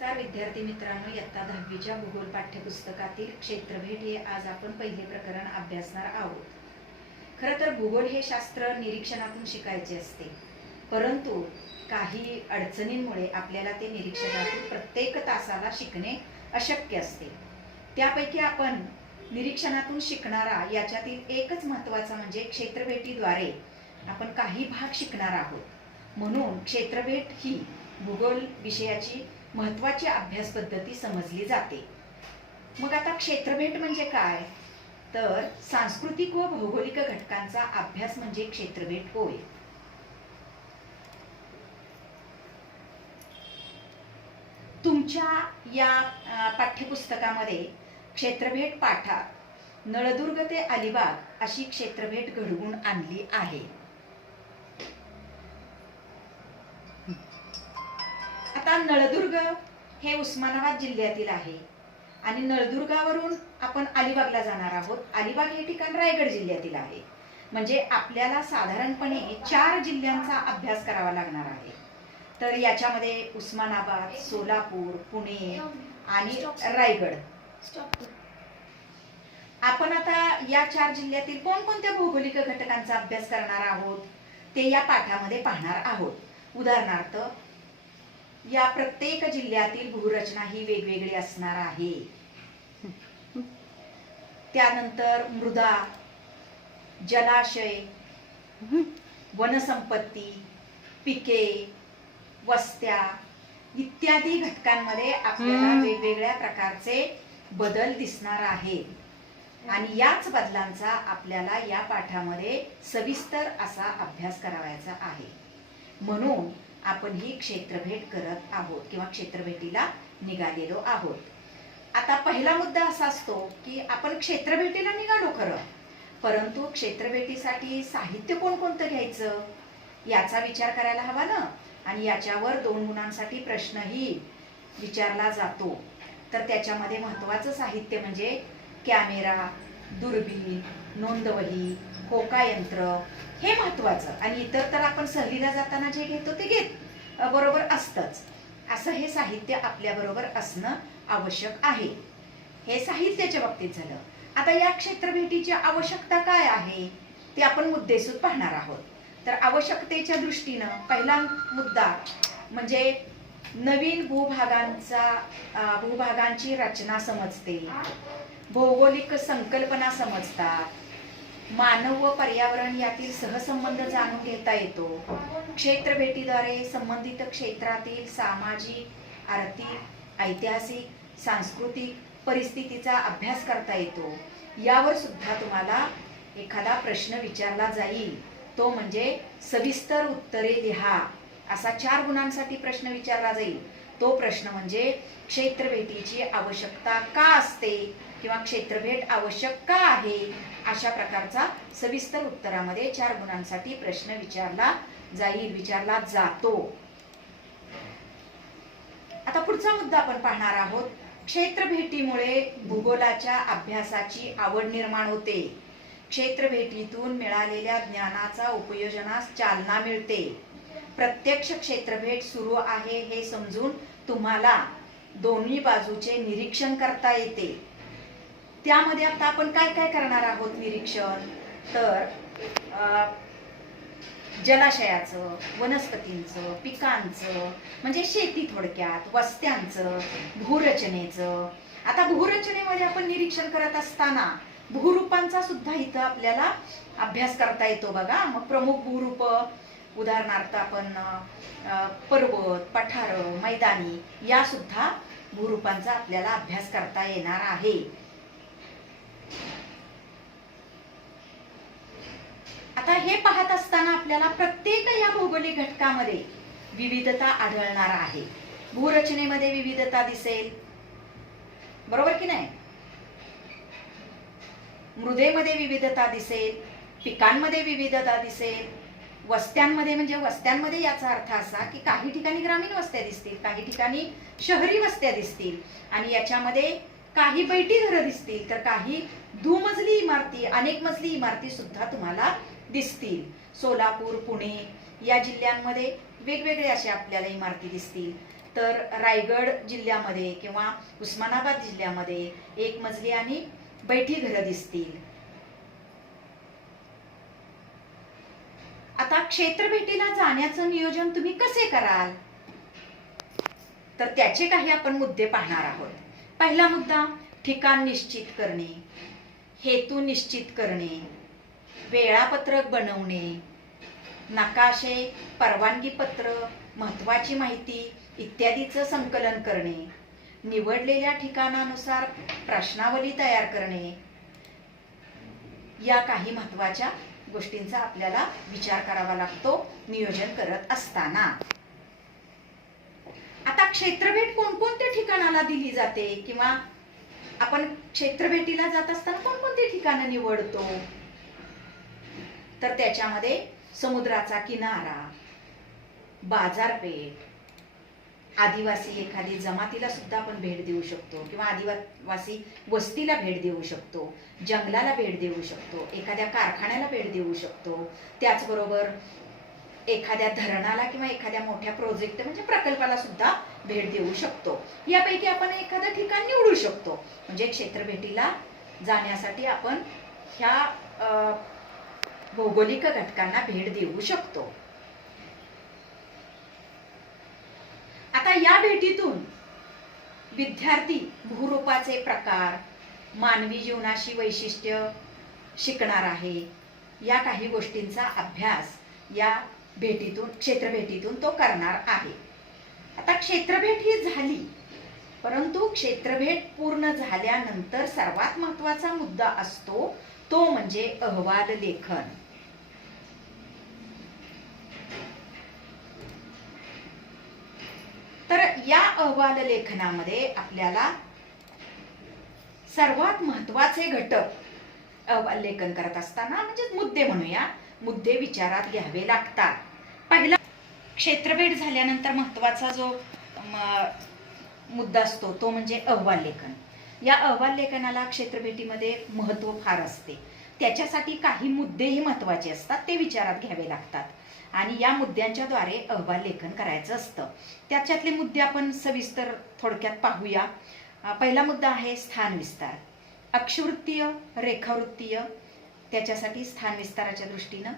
नमस्कार विद्यार्थी मित्रांनो, इयत्ता 10वीच्या भूगोल पाठ्यपुस्तकातील क्षेत्रभेट हे आज आपण पहिले प्रकरण अभ्यासणार आहोत. खरं तर भूगोल हे शास्त्र निरीक्षणातून शिकायचे असते, परंतु काही अडचणींमुळे आपल्याला ते निरीक्षणातून प्रत्येक तासाला शिकणे अशक्य असते. त्यापैकी आपण निरीक्षणातून शिकणारा याच्यातील एकच महत्त्वाचा म्हणजे क्षेत्रभेटीद्वारे आपण काही भाग शिकणार आहोत. म्हणून क्षेत्रभेट ही भूगोल विषयाची महत्त्वाची अभ्यास पद्धती समजली जाते. मग आता क्षेत्रभेट म्हणजे काय? तर सांस्कृतिक व भौगोलिक घटकांचा अभ्यास म्हणजे क्षेत्रभेट होय. तुमच्या या पाठ्यपुस्तकामध्ये क्षेत्रभेट पाठात नळदुर्ग ते अलिबाग अशी क्षेत्रभेट घडवून आणली आहे. आता नळदुर्ग हे उस्मानाबाद जिल्ह्यातील आहे आणि नळदुर्गावरून आपण अलिबागला जाणार आहोत. अलिबाग हे ठिकाण रायगड जिल्ह्यातील आहे. म्हणजे आपल्याला साधारणपणे 4 जिल्ह्यांचा अभ्यास करावा लागणार आहे. तर याच्यामध्ये उस्मानाबाद, सोलापूर, पुणे आणि रायगड. आपण आता या 4 जिल्ह्यातील कोणकोणत्या भौगोलिक घटकांचा अभ्यास करणार आहोत ते या पाठामध्ये पाहणार आहोत. उदाहरणार्थ, या प्रत्येक जिल्ह्यातील भूरचना ही वेगवेगळी असणार आहे. त्यानंतर मृदा, जलाशय, वनसंपत्ती, पिके, वस्त्या इत्यादी घटकांमध्ये आपल्याला वेगवेगळ्या प्रकारचे बदल दिसणार आहेत आणि याच बदलांचा आपल्याला या पाठामध्ये सविस्तर असा अभ्यास करायचा आहे. म्हणून आपण ही क्षेत्रभेट करत आहोत किंवा क्षेत्रभेटीला निघालेलो आहोत. आता पहिला मुद्दा असा असतो की आपण क्षेत्रभेटीला निघालो खरं, परंतु क्षेत्रभेटीसाठी साहित्य कोणकोणतं घ्यायचं याचा विचार करायला हवा ना. आणि याच्यावर 2 गुणांसाठी प्रश्नही विचारला जातो. तर त्याच्यामध्ये महत्त्वाचं साहित्य म्हणजे कॅमेरा, दुर्बीण, नोंदवही, होकायंत्र हे महत्त्वाचं. आणि इतर तर आपण सहलीला जाताना जे घेतो ते बरोबर असतंच. असं हे साहित्य आपल्या बरोबर असणं आवश्यक आहे. हे साहित्याच्या बाबतीत झालं. आता या क्षेत्रभेटीची आवश्यकता काय आहे ते आपण मुद्देसूद पाहणार आहोत. तर आवश्यकतेच्या दृष्टीनं पहिला मुद्दा म्हणजे नवीन भूभागांची रचना समजते, भौगोलिक संकल्पना समजतात, मानव व पर्यावरण यातील सहसंबंध जाणून घेता येतो. क्षेत्रभेटीद्वारे संबंधित क्षेत्रातील सामाजिक, आर्थिक, ऐतिहासिक, सांस्कृतिक परिस्थितीचा अभ्यास करता येतो. यावर सुद्धा तुम्हाला एखादा प्रश्न विचारला जाईल, तो म्हणजे सविस्तर उत्तरे लिहा असा 4 गुणांसाठी प्रश्न विचारला जाईल. तो प्रश्न म्हणजे क्षेत्रभेटीची आवश्यकता का असते किंवा क्षेत्रभेट आवश्यक का आहे, अशा प्रकारचा सविस्तर उत्तरामध्ये 4 गुणांसाठी प्रश्न विचारला जातो. आता पुढचा मुद्दा आपण पाहणार आहोत. क्षेत्रभेटीमुळे भूगोलाच्या अभ्यासाची आवड निर्माण होते. क्षेत्रभेटीतून मिळालेल्या ज्ञानाचा उपयोजनास चालना मिळते. प्रत्यक्ष क्षेत्रभेट सुरू आहे हे समजून तुम्हाला दोन्ही बाजूचे निरीक्षण करता येते. त्यामध्ये आता आपण काय काय करणार आहोत निरीक्षण? तर जलाशयाचं, वनस्पतींचं, पिकांचं म्हणजे शेती, थोडक्यात वस्त्यांचं, भूरचनेचं. आता भूरचनेमध्ये आपण निरीक्षण करत असताना भूरूपांचा सुद्धा इथं आपल्याला अभ्यास करता येतो बघा. मग प्रमुख भूरूप उदाहरणार्थ आपण पर्वत, पठार, मैदानी या सुद्धा भूरूपांचा आपल्याला अभ्यास करता येणार आहे. आता हे पाहत असताना आपल्याला प्रत्येक या भौगोलिक घटकामध्ये विविधता आढळणार आहे. भूरचनेमध्ये विविधता दिसेल, बरोबर की नाही? मृदेमध्ये विविधता दिसेल, पिकांमध्ये विविधता दिसेल, वस्त्यांमध्ये म्हणजे वस्त्यांमध्ये याचा अर्थ असा की काही ठिकाणी ग्रामीण वस्त्या दिसतील, काही ठिकाणी शहरी वस्त्या दिसतील आणि याच्यामध्ये काही बैठी घरं दिसतील, तर काही दुमजली इमारती, अनेक मजली इमारती सुद्धा तुम्हाला दिसतील. सोलापूर, पुणे या जिल्ह्यांमध्ये वेगवेगळे असे आपल्याला इमारती दिसतील. तर रायगड जिल्ह्यामध्ये किंवा उस्मानाबाद जिल्ह्यामध्ये एक मजली आणि बैठी घरं दिसतील. आता क्षेत्रभेटीला जाण्याचं नियोजन तुम्ही कसे कराल, तर त्याचे काही आपण मुद्दे पाहणार आहोत. पहिला मुद्दा, ठिकाण निश्चित करणे, हेतू निश्चित करणे, वेळापत्रक बनवणे, नकाशे, परवानगी पत्र, महत्वाची माहिती इत्यादीचं संकलन करणे, निवडलेल्या ठिकाणानुसार प्रश्नावली तयार करणे, या काही महत्वाच्या गोष्टींचा आपल्याला विचार करावा लागतो नियोजन करत असताना. आता क्षेत्रभेट कोणकोणत्या ठिकाणाला दिली जाते किंवा आपण क्षेत्रभेटीला जात असताना कोणकोणती ठिकाणं निवडतो, तर त्याच्यामध्ये समुद्राचा किनारा, बाजारपेठ, आदिवासी एखादी जमातीला सुद्धा आपण भेट देऊ शकतो किंवा आदिवासी वस्तीला भेट देऊ शकतो, जंगलाला भेट देऊ शकतो, एखाद्या कारखान्याला भेट देऊ शकतो, त्याचबरोबर एखाद्या धरणाला किंवा एखाद्या मोठ्या प्रोजेक्ट म्हणजे प्रकल्पाला सुद्धा भेट देऊ शकतो. यापैकी आपण एखादं ठिकाण निवडू शकतो. म्हणजे क्षेत्रभेटीला जाण्यासाठी आपण ह्या भौगोलिक घटकांना भेट देऊ शकतो. आता या भेटीतून विद्यार्थी भूरूपाचे प्रकार, मानवी जीवनाशी वैशिष्ट्य शिकणार आहे. या काही गोष्टींचा अभ्यास या भेटीतून क्षेत्रभेटीतून तो करणार आहे. आता क्षेत्रभेट ही झाली, परंतु क्षेत्रभेट पूर्ण झाल्यानंतर सर्वात महत्वाचा मुद्दा असतो तो म्हणजे अहवाल लेखन. तर या अहवाल लेखनामध्ये आपल्याला सर्वात महत्वाचे घटक अहवाल लेखन करत असताना म्हणजे मुद्दे म्हणूया, मुद्दे विचारात घ्यावे लागतात. पहिला, क्षेत्रभेट झाल्यानंतर महत्वाचा जो मुद्दा असतो तो म्हणजे अहवाल लेखन. या अहवाल लेखनाला क्षेत्रभेटीमध्ये महत्व फार असते. त्याच्यासाठी काही मुद्देही महत्वाचे असतात, ते विचारात घ्यावे लागतात आणि या मुद्द्यांच्या द्वारे अहवाल लेखन करायचं असतं. त्याच्यातले मुद्दे आपण सविस्तर थोडक्यात पाहूया. पहिला मुद्दा आहे स्थान विस्तार, अक्षवृत्तीय, रेखावृत्तीय, त्याच्यासाठी स्थान विस्ताराच्या दृष्टीनं.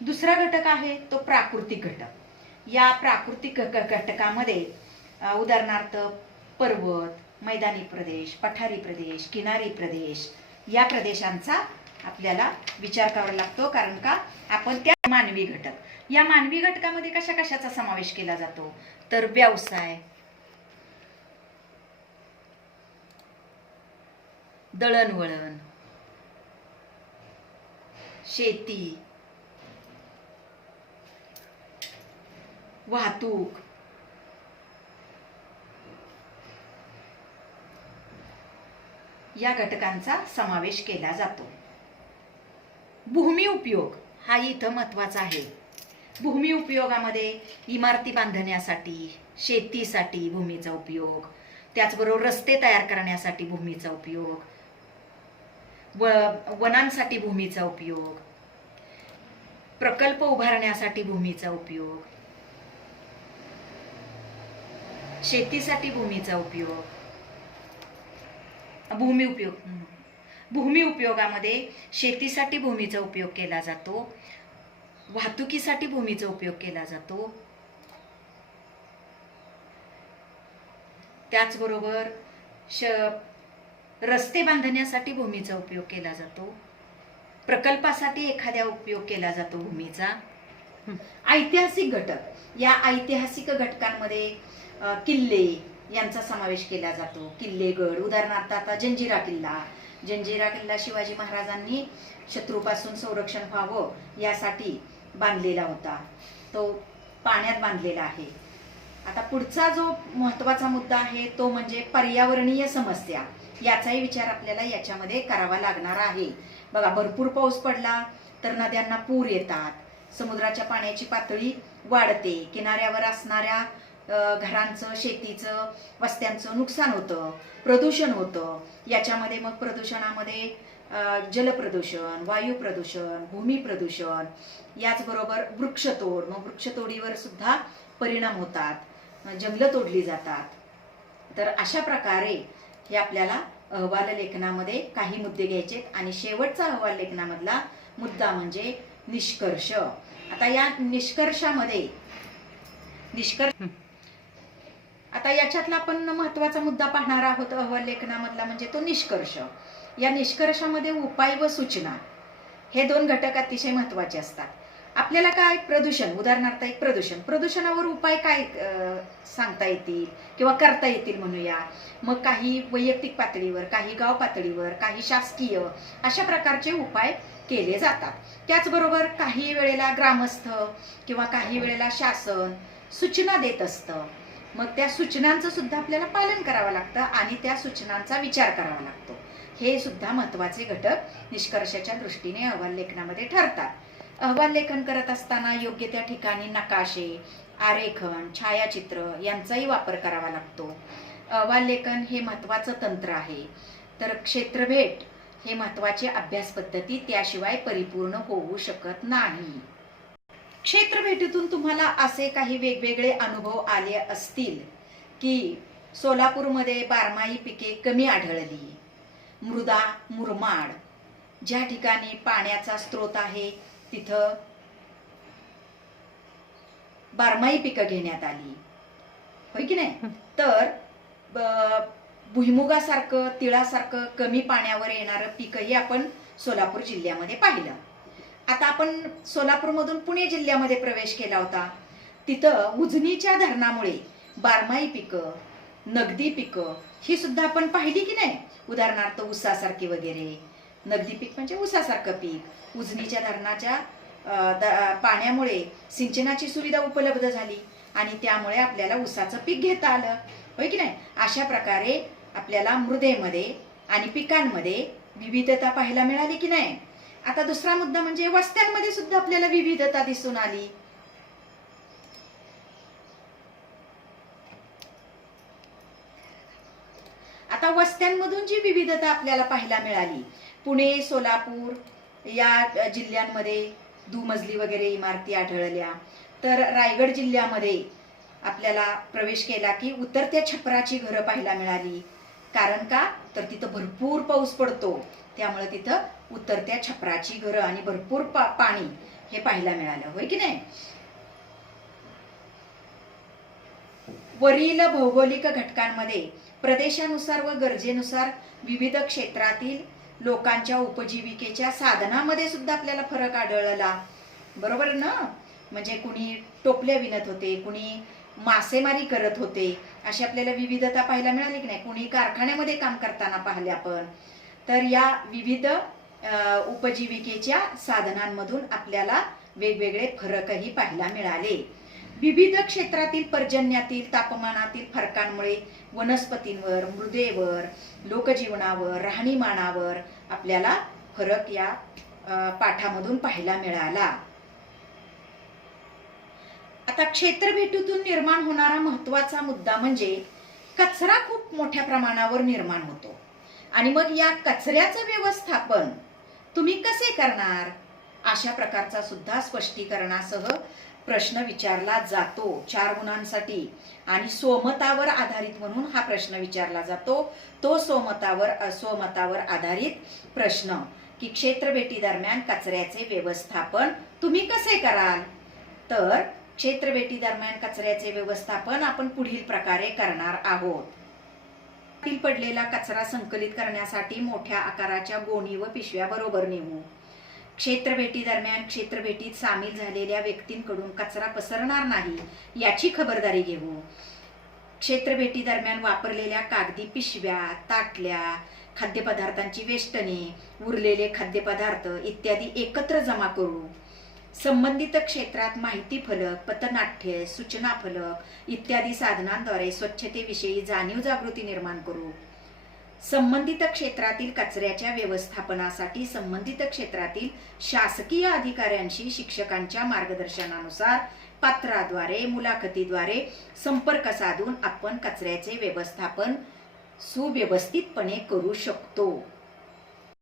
दुसरा घटक आहे तो प्राकृतिक घटक. या प्राकृतिक घटकामध्ये उदाहरणार्थ पर्वत, मैदानी प्रदेश, पठारी प्रदेश, किनारी प्रदेश, या प्रदेशांचा आपल्याला विचार करावा लागतो. कारण का आपण त्या मानवी घटक, या मानवी घटकामध्ये कशा कशाचा समावेश केला जातो, तर व्यवसाय, दळणवळण, शेती, वाहतूक, या घटकांचा समावेश केला जातो. भूमी उपयोग हा इथं महत्वाचा आहे. भूमी उपयोगामध्ये इमारती बांधण्यासाठी, शेतीसाठी भूमीचा उपयोग, त्याचबरोबर रस्ते तयार करण्यासाठी भूमीचा उपयोग, वनांसाठी भूमीचा उपयोग, प्रकल्प उभारण्यासाठी भूमीचा उपयोग, शेतीसाठी भूमीचा उपयोग, भूमी उपयोगामध्ये शेतीसाठी भूमीचा उपयोग केला जातो, वाहतुकीसाठी भूमीचा उपयोग केला जातो, त्याचबरोबर रस्ते बांधण्यासाठी भूमीचा उपयोग केला जातो, प्रकल्पासाठी एखाद्या उपयोग केला जातो भूमीचा. ऐतिहासिक घटक, या ऐतिहासिक घटकांमध्ये किल्ले यांचा समावेश केला जातो. किल्ले, गड, उदाहरणार्थ आता जंजिरा किल्ला शिवाजी महाराजांनी शत्रूपासून संरक्षण व्हावं यासाठी बांधलेला होता, तो पाण्यात बांधलेला आहे. आता पुढचा जो महत्वाचा मुद्दा आहे तो म्हणजे पर्यावरणीय समस्या. याचाही विचार आपल्याला याच्यामध्ये करावा लागणार आहे. बघा, भरपूर पाऊस पडला तर नद्यांना पूर येतात, समुद्राच्या पाण्याची पातळी वाढते, किनाऱ्यावर असणाऱ्या घरांचं, शेतीचं, वस्त्यांचं नुकसान होतं, प्रदूषण होतं. याच्यामध्ये मग प्रदूषणामध्ये जलप्रदूषण, वायू प्रदूषण, भूमी प्रदूषण, याचबरोबर वृक्षतोड, मग वृक्षतोडीवर सुद्धा परिणाम होतात. जंगलं तोडली जातात. तर अशा प्रकारे हे आपल्याला अहवाल लेखनामध्ये काही मुद्दे घ्यायचे आणि शेवटचा अहवाल लेखनामधला मुद्दा म्हणजे निष्कर्ष. आता या निष्कर्षामध्ये आता याच्यातला आपण महत्वाचा मुद्दा पाहणार आहोत अहवाल लेखनामधला म्हणजे तो निष्कर्ष. या निष्कर्षामध्ये उपाय व सूचना हे दोन घटक अतिशय महत्वाचे असतात. आपल्याला काय प्रदूषण, उदाहरणार्थ एक प्रदूषणावर उपाय काय सांगता येतील किंवा करता येतील म्हणूया. मग काही वैयक्तिक पातळीवर, काही गाव पातळीवर, काही शासकीय अशा प्रकारचे उपाय केले जातात. त्याचबरोबर काही वेळेला ग्रामस्थ किंवा काही वेळेला शासन सूचना देत असतं. मग त्या सूचनांचं सुद्धा आपल्याला पालन करावं लागतं आणि त्या सूचनांचा विचार करावा लागतो. हे सुद्धा महत्वाचे घटक निष्कर्षाच्या दृष्टीने अहवाल लेखनामध्ये ठरतात. अहवाल लेखन करत असताना योग्य त्या ठिकाणी नकाशे, आरेखन, छायाचित्र यांचाही वापर करावा लागतो. अहवाल लेखन हे महत्वाचं तंत्र आहे. तर क्षेत्रभेट हे महत्वाचे अभ्यास पद्धती, त्याशिवाय परिपूर्ण होऊ शकत नाही. क्षेत्रभेटीतून तुम्हाला असे काही वेगवेगळे अनुभव आले असतील की सोलापूरमध्ये बारमाही पिके कमी आढळली, मृदा मुरमाड, ज्या ठिकाणी पाण्याचा स्रोत आहे तिथं बारमाही पिकं घेण्यात आली, होय की नाही. तर भुईमुगासारखं, तिळासारखं कमी पाण्यावर येणारं पीकही आपण सोलापूर जिल्ह्यामध्ये पाहिलं. आता आपण सोलापूरमधून पुणे जिल्ह्यामध्ये प्रवेश केला होता. तिथं उजनीच्या धरणामुळे बारमाही पिकं, नगदी पिकं ही सुद्धा आपण पाहिली की नाही. उदाहरणार्थ ऊसासारखी वगैरे. नगदी पीक म्हणजे ऊसासारखं पीक. उजनीच्या धरणाच्या पाण्यामुळे सिंचनाची सुविधा उपलब्ध झाली आणि त्यामुळे आपल्याला ऊसाचं पीक घेता आलं, होय की नाही. अशा प्रकारे आपल्याला मृदेमध्ये आणि पिकांमध्ये विविधता पाहायला मिळाली की नाही. आता दुसरा मुद्दा म्हणजे वस्त्यांमध्ये सुद्धा आपल्याला विविधता दिसून आली. आता वस्त्यांमधून जी विविधता आपल्याला पाहायला मिळाली, पुणे, सोलापूर या जिल्ह्यांमध्ये दुमजली वगैरे इमारती आढळल्या. तर रायगड जिल्ह्यामध्ये आपल्याला प्रवेश केला की उतरत्या छपराची घरं पाहायला मिळाली. कारण का, तर तिथं भरपूर पाऊस पडतो, त्यामुळे तिथं उतरत्या छपराची घरं आणि भरपूर पाणी हे पाहायला मिळालं, होय की नाही. वरील भौगोलिक घटकांमध्ये प्रदेशानुसार व गरजेनुसार विविध क्षेत्रातील लोकांच्या उपजीविकेच्या साधनामध्ये सुद्धा आपल्याला फरक आढळला, बरोबर ना. म्हणजे कुणी टोपल्या विणत होते, कुणी मासेमारी करत होते, अशी आपल्याला विविधता पाहायला मिळाली की नाही. कुणी कारखान्यामध्ये काम करताना पाहिले आपण. तर या विविध उपजीविकेच्या साधनांमधून आपल्याला वेगवेगळे फरकही पाहायला मिळाले. विविध क्षेत्रातील पर्जन्यातील, तापमानातील फरकांमुळे वनस्पतींवर, मृदेवर, लोकजीवनावर, राहणीमानावर आपल्याला फरक या पाठामधून पाहायला मिळाला. आता क्षेत्रभेटीतून निर्माण होणारा महत्वाचा मुद्दा म्हणजे कचरा खूप मोठ्या प्रमाणावर निर्माण होतो आणि मग या कचऱ्याचं व्यवस्थापन तुम्ही कसे करणार, अशा प्रकारचा सुद्धा स्पष्टीकरणासह प्रश्न विचारला जातो 4 गुणांसाठी. आणि स्वमतावर आधारित म्हणून हा प्रश्न विचारला जातो. तो स्वमतावर आधारित प्रश्न की क्षेत्रभेटी दरम्यान कचऱ्याचे व्यवस्थापन तुम्ही कसे कराल. तर क्षेत्रभेटी दरम्यान कचऱ्याचे व्यवस्थापन आपण पुढील प्रकारे करणार आहोत. पडलेला कचरा संकलित करण्यासाठी मोठ्या आकाराच्या गोणी व पिशव्या बरोबर नेऊ. क्षेत्रभेटी दरम्यान क्षेत्रभेटीत सामील झालेल्या व्यक्तींकडून कचरा पसरणार नाही याची खबरदारी घेऊ. क्षेत्रभेटी दरम्यान वापरलेल्या कागदी पिशव्या, ताटल्या, खाद्यपदार्थांची वेष्टणे, उरलेले खाद्यपदार्थ इत्यादी एकत्र जमा करू. संबंधित क्षेत्रात माहिती फलक, पथनाट्य, सूचना फलक इत्यादी साधनांद्वारे स्वच्छतेविषयी जाणीव जागृती निर्माण करू. संबंधित क्षेत्रातील कचऱ्याच्या व्यवस्थापनासाठी संबंधित क्षेत्रातील शासकीय अधिकाऱ्यांशी शिक्षकांच्या मार्गदर्शनानुसार पत्राद्वारे, मुलाखतीद्वारे संपर्क साधून आपण कचऱ्याचे व्यवस्थापन सुव्यवस्थितपणे करू शकतो.